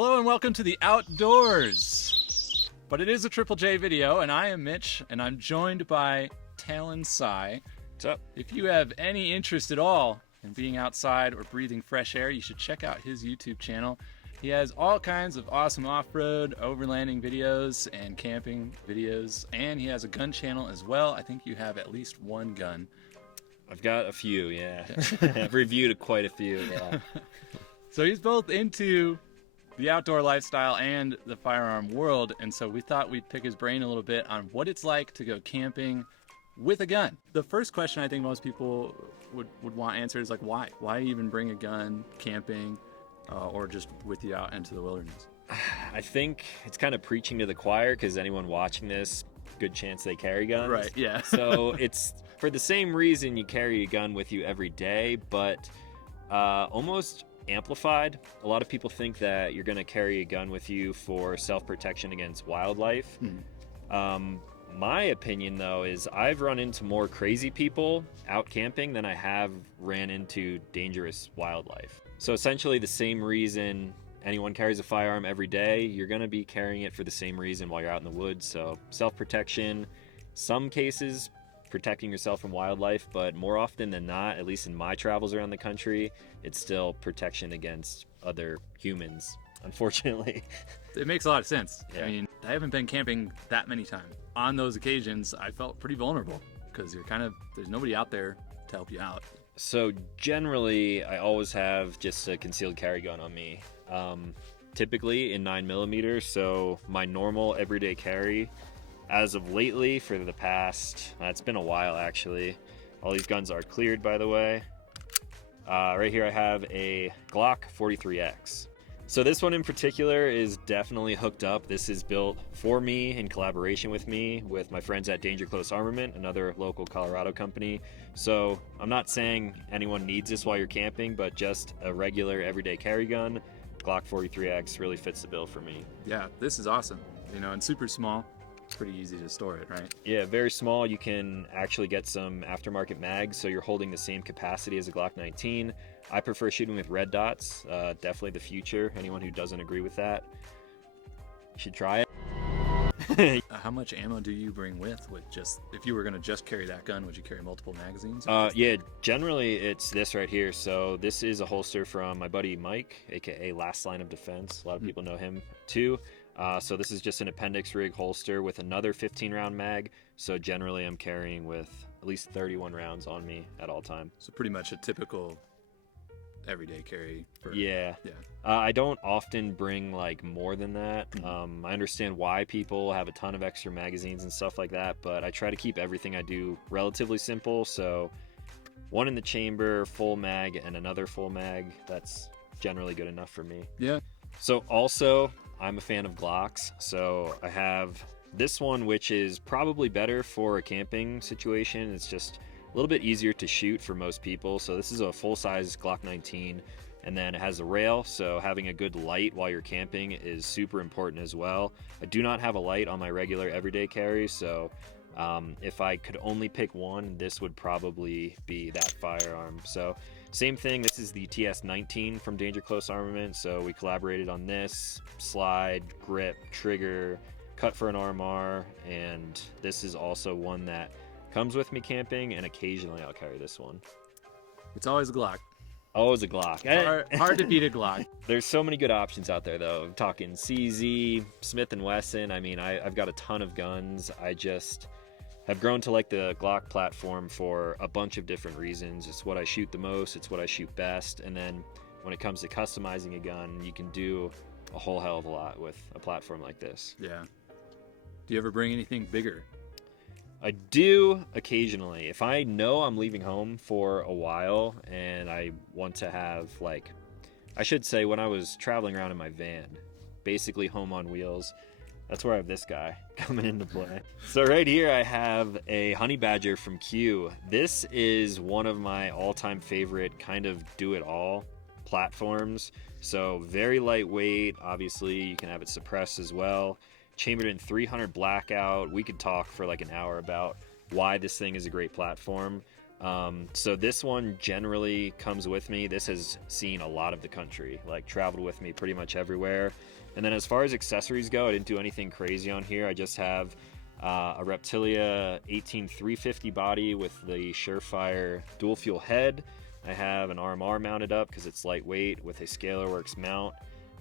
Hello and welcome to the outdoors. But it is a Triple J video, and I am Mitch, and I'm joined by Talon Sei. What's up? If you have any interest at all in being outside or breathing fresh air, you should check out his YouTube channel. He has all kinds of awesome off-road, overlanding videos and camping videos, and he has a gun channel as well. I think you have at least one gun. I've got a few, yeah. I've reviewed quite a few, yeah. So he's both into the outdoor lifestyle and the firearm world, and so we thought we'd pick his brain a little bit on what it's like to go camping with a gun. The first question I think most people would want answered is like, why? Why even bring a gun camping or just with you out into the wilderness? I think it's kind of preaching to the choir because anyone watching this, good chance they carry guns. Right, yeah. So it's for the same reason you carry a gun with you every day, but almost amplified. A lot of people think that you're going to carry a gun with you for self-protection against wildlife. My opinion, though, is I've run into more crazy people out camping than I have ran into dangerous wildlife. So essentially the same reason anyone carries a firearm every day, you're going to be carrying it for the same reason while you're out in the woods. So self-protection, some cases protecting yourself from wildlife, but more often than not, at least in my travels around the country, it's still protection against other humans, unfortunately. It makes a lot of sense. Yeah. I mean, I haven't been camping that many times. On those occasions, I felt pretty vulnerable because there's nobody out there to help you out. So generally, I always have just a concealed carry gun on me, typically in 9mm. So my normal everyday carry, as of lately, for the past, it's been a while actually. All these guns are cleared, by the way. Right here I have a Glock 43X. So this one in particular is definitely hooked up. This is built for me in collaboration with my friends at Danger Close Armament, another local Colorado company. So I'm not saying anyone needs this while you're camping, but just a regular everyday carry gun, Glock 43X really fits the bill for me. Yeah, this is awesome. And super small. It's pretty easy to store it, right? Yeah, very small. You can actually get some aftermarket mags, so you're holding the same capacity as a Glock 19. I prefer shooting with red dots. Definitely the future. Anyone who doesn't agree with that, you should try it. How much ammo do you bring with just, if you were going to just carry that gun, would you carry multiple magazines? Yeah, generally it's this right here. So this is a holster from my buddy Mike, aka Last Line of Defense. A lot of people know him too. So this is just an appendix rig holster with another 15-round mag. So generally I'm carrying with at least 31 rounds on me at all time. So pretty much a typical everyday carry. Yeah. I don't often bring like more than that. I understand why people have a ton of extra magazines and stuff like that, but I try to keep everything I do relatively simple. So one in the chamber, full mag, and another full mag. That's generally good enough for me. Yeah. So also, I'm a fan of Glocks, so I have this one, which is probably better for a camping situation. It's just a little bit easier to shoot for most people. So this is a full-size Glock 19, and then it has a rail, so having a good light while you're camping is super important as well. I do not have a light on my regular everyday carry, so if I could only pick one, this would probably be that firearm. So same thing, this is the TS-19 from Danger Close Armament, so we collaborated on this, slide, grip, trigger, cut for an RMR, and this is also one that comes with me camping, and occasionally I'll carry this one. It's always a Glock. Always a Glock. Hard to beat a Glock. There's so many good options out there though. I'm talking CZ, Smith & Wesson. I mean, I've got a ton of guns. I just have grown to like the Glock platform for a bunch of different reasons. It's what I shoot the most, it's what I shoot best, and then when it comes to customizing a gun, you can do a whole hell of a lot with a platform like this. Yeah. Do you ever bring anything bigger? I do occasionally. If I know I'm leaving home for a while and I want to have like, I should say when I was traveling around in my van, basically home on wheels, that's where I have this guy coming into play. So right here I have a Honey Badger from Q. This is one of my all-time favorite kind of do-it-all platforms. So very lightweight, obviously you can have it suppressed as well. Chambered in 300 blackout. We could talk for like an hour about why this thing is a great platform. So this one generally comes with me. This has seen a lot of the country, like traveled with me pretty much everywhere. And then as far as accessories go, I didn't do anything crazy on here. I just have a Reptilia 18350 body with the Surefire dual fuel head. I have an RMR mounted up because it's lightweight with a Scalarworks mount.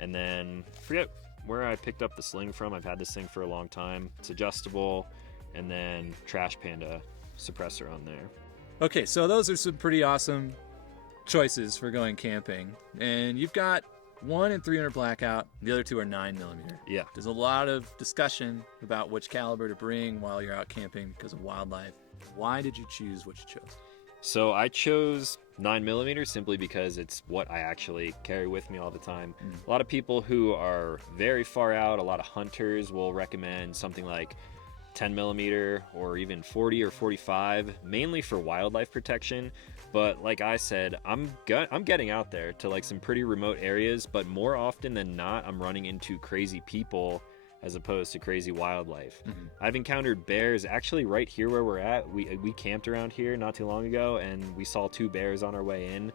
And then I forget where I picked up the sling from. I've had this thing for a long time. It's adjustable. And then Trash Panda suppressor on there. Okay, so those are some pretty awesome choices for going camping. And you've got one in 300 blackout, the other two are 9mm. Yeah. There's a lot of discussion about which caliber to bring while you're out camping because of wildlife. Why did you choose what you chose? So I chose 9mm simply because it's what I actually carry with me all the time. A lot of people who are very far out, a lot of hunters will recommend something like 10mm or even 40 or 45, mainly for wildlife protection. But like I said, I'm getting out there to like some pretty remote areas, but more often than not, I'm running into crazy people as opposed to crazy wildlife. I've encountered bears actually right here where we're at. We camped around here not too long ago, and we saw 2 bears on our way in.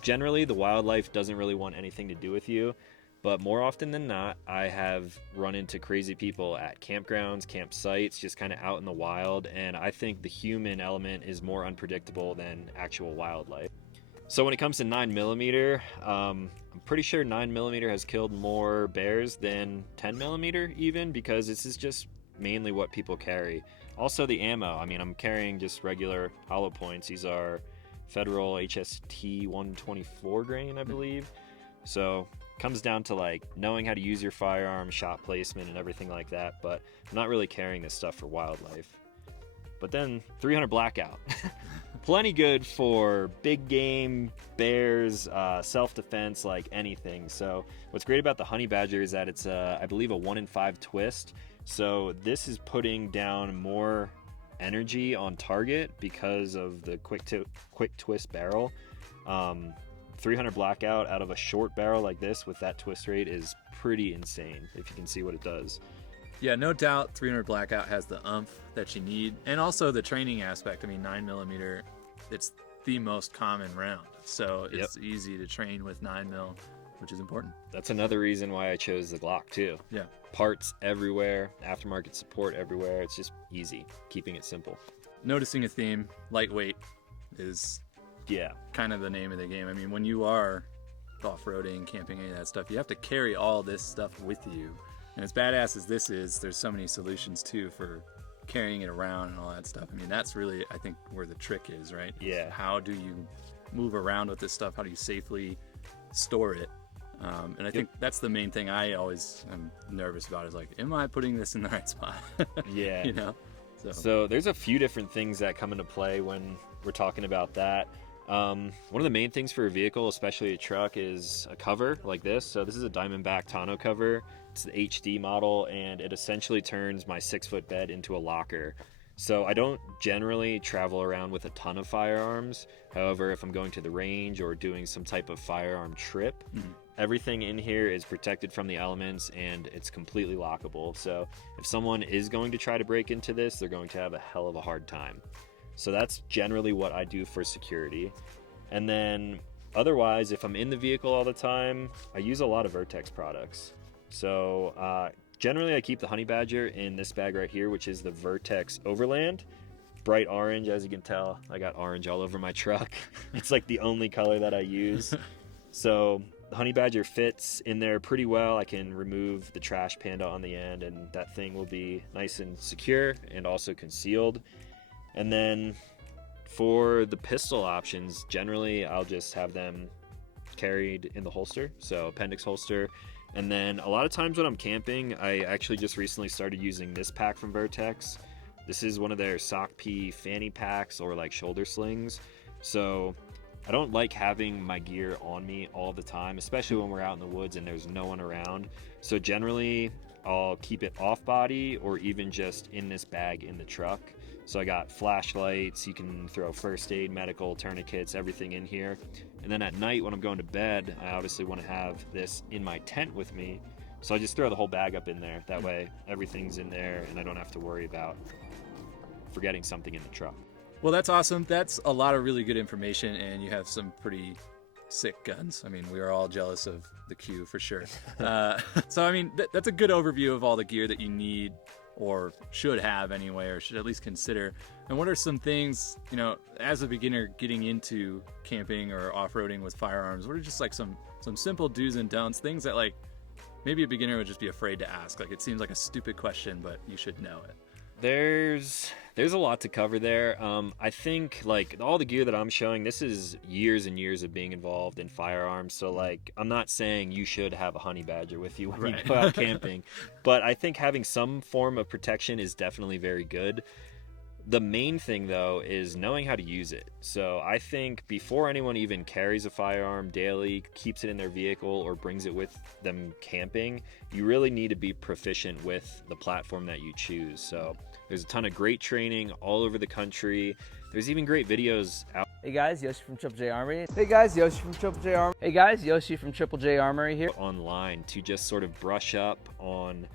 Generally, the wildlife doesn't really want anything to do with you. But more often than not, I have run into crazy people at campgrounds, campsites, just kind of out in the wild. And I think the human element is more unpredictable than actual wildlife. So when it comes to 9mm, I'm pretty sure 9mm has killed more bears than 10mm even, because this is just mainly what people carry. Also the ammo, I mean, I'm carrying just regular hollow points. These are Federal HST 124 grain, I believe. So comes down to like knowing how to use your firearm, shot placement, and everything like that, but I'm not really carrying this stuff for wildlife. But then 300 blackout. Plenty good for big game, bears, self-defense, like anything. So what's great about the Honey Badger is that it's I believe a 1 in 5 twist. So this is putting down more energy on target because of the quick twist barrel. 300 blackout out of a short barrel like this with that twist rate is pretty insane, if you can see what it does. Yeah, no doubt 300 blackout has the oomph that you need, and also the training aspect. I mean, 9mm, it's the most common round, so it's easy to train with 9mm, which is important. That's another reason why I chose the Glock too. Yeah. Parts everywhere, aftermarket support everywhere. It's just easy, keeping it simple. Noticing a theme, lightweight is kind of the name of the game. I mean, when you are off-roading, camping, any of that stuff, you have to carry all this stuff with you. And as badass as this is, there's so many solutions too for carrying it around and all that stuff. I mean, that's really, I think, where the trick is, right? Yeah. How do you move around with this stuff? How do you safely store it? And I think that's the main thing I always am nervous about is like, am I putting this in the right spot? Yeah. You know? So there's a few different things that come into play when we're talking about that. One of the main things for a vehicle, especially a truck, is a cover like this. So this is a Diamondback tonneau cover. It's the HD model, and it essentially turns my 6-foot bed into a locker. So I don't generally travel around with a ton of firearms. However, if I'm going to the range or doing some type of firearm trip, everything in here is protected from the elements and it's completely lockable. So if someone is going to try to break into this, they're going to have a hell of a hard time. So that's generally what I do for security. And then otherwise, if I'm in the vehicle all the time, I use a lot of Vertex products. So generally I keep the Honey Badger in this bag right here, which is the Vertex Overland. Bright orange, as you can tell. I got orange all over my truck. It's like the only color that I use. So the Honey Badger fits in there pretty well. I can remove the Trash Panda on the end and that thing will be nice and secure and also concealed. And then for the pistol options, generally I'll just have them carried in the holster, so appendix holster. And then a lot of times when I'm camping, I actually just recently started using this pack from Vertex. This is one of their Sock P fanny packs or like shoulder slings. So I don't like having my gear on me all the time, especially when we're out in the woods and there's no one around. So generally I'll keep it off body or even just in this bag in the truck. So I got flashlights, you can throw first aid, medical, tourniquets, everything in here. And then at night when I'm going to bed, I obviously want to have this in my tent with me. So I just throw the whole bag up in there. That way everything's in there and I don't have to worry about forgetting something in the truck. Well, that's awesome. That's a lot of really good information, and you have some pretty sick guns. I mean, we are all jealous of the Q for sure. So, I mean, that's a good overview of all the gear that you need or should have anyway, or should at least consider. And what are some things, you know, as a beginner getting into camping or off-roading with firearms, what are just like some simple do's and don'ts, things that like maybe a beginner would just be afraid to ask? Like, it seems like a stupid question, but you should know it. There's a lot to cover there. I think like all the gear that I'm showing, this is years and years of being involved in firearms. So like, I'm not saying you should have a honey badger with you when you go out camping, but I think having some form of protection is definitely very good. The main thing though is knowing how to use it. So I think before anyone even carries a firearm daily, keeps it in their vehicle, or brings it with them camping, you really need to be proficient with the platform that you choose. So there's a ton of great training all over the country. There's even great videos out. Hey guys, Yoshi from Triple J Armory. Hey guys, Yoshi from Triple J Armory. Hey guys, Yoshi from Triple J Armory here. Online to just sort of brush up on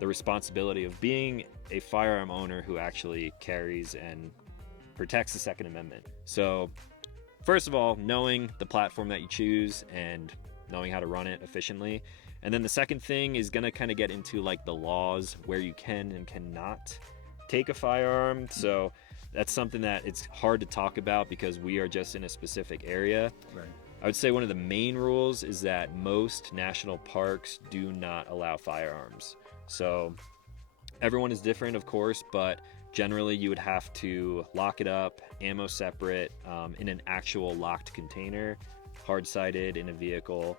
the responsibility of being a firearm owner who actually carries and protects the Second Amendment. So first of all, knowing the platform that you choose and knowing how to run it efficiently. And then the second thing is going to kind of get into like the laws where you can and cannot take a firearm. So that's something that it's hard to talk about because we are just in a specific area. Right. I would say one of the main rules is that most national parks do not allow firearms. So everyone is different, of course, but generally you would have to lock it up, ammo separate, in an actual locked container, hard-sided in a vehicle.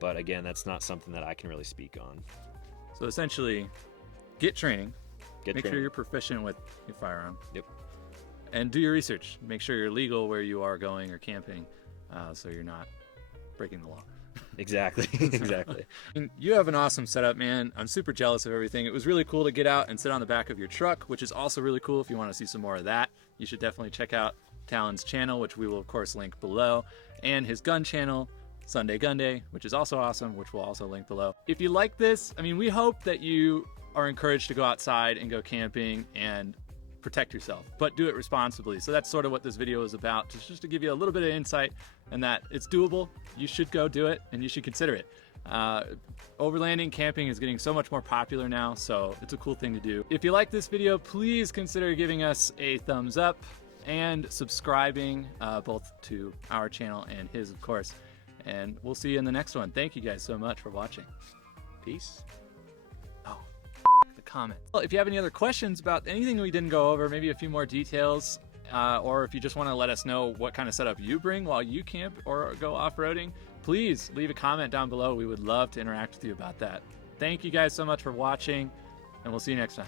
But again, that's not something that I can really speak on. So essentially, get training. Make sure you're proficient with your firearm. Yep. And do your research. Make sure you're legal where you are going or camping, so you're not breaking the law. Exactly. Exactly. And you have an awesome setup, man. I'm super jealous of everything. It was really cool to get out and sit on the back of your truck, which is also really cool. If you want to see some more of that, you should definitely check out Talon's channel, which we will of course link below, and his gun channel, Sunday Gun Day, which is also awesome, which we'll also link below. If you like this, I mean, we hope that you are encouraged to go outside and go camping and protect yourself, but do it responsibly. So that's sort of what this video is about, just to give you a little bit of insight and that it's doable. You should go do it and you should consider it. Overlanding camping is getting so much more popular now, so it's a cool thing to do. If you like this video, please consider giving us a thumbs up and subscribing, both to our channel and his, of course. And we'll see you in the next one. Thank you guys so much for watching. Peace. Oh, the comments. Well, if you have any other questions about anything we didn't go over, maybe a few more details, or if you just want to let us know what kind of setup you bring while you camp or go off-roading, please leave a comment down below. We would love to interact with you about that. Thank you guys so much for watching, and we'll see you next time.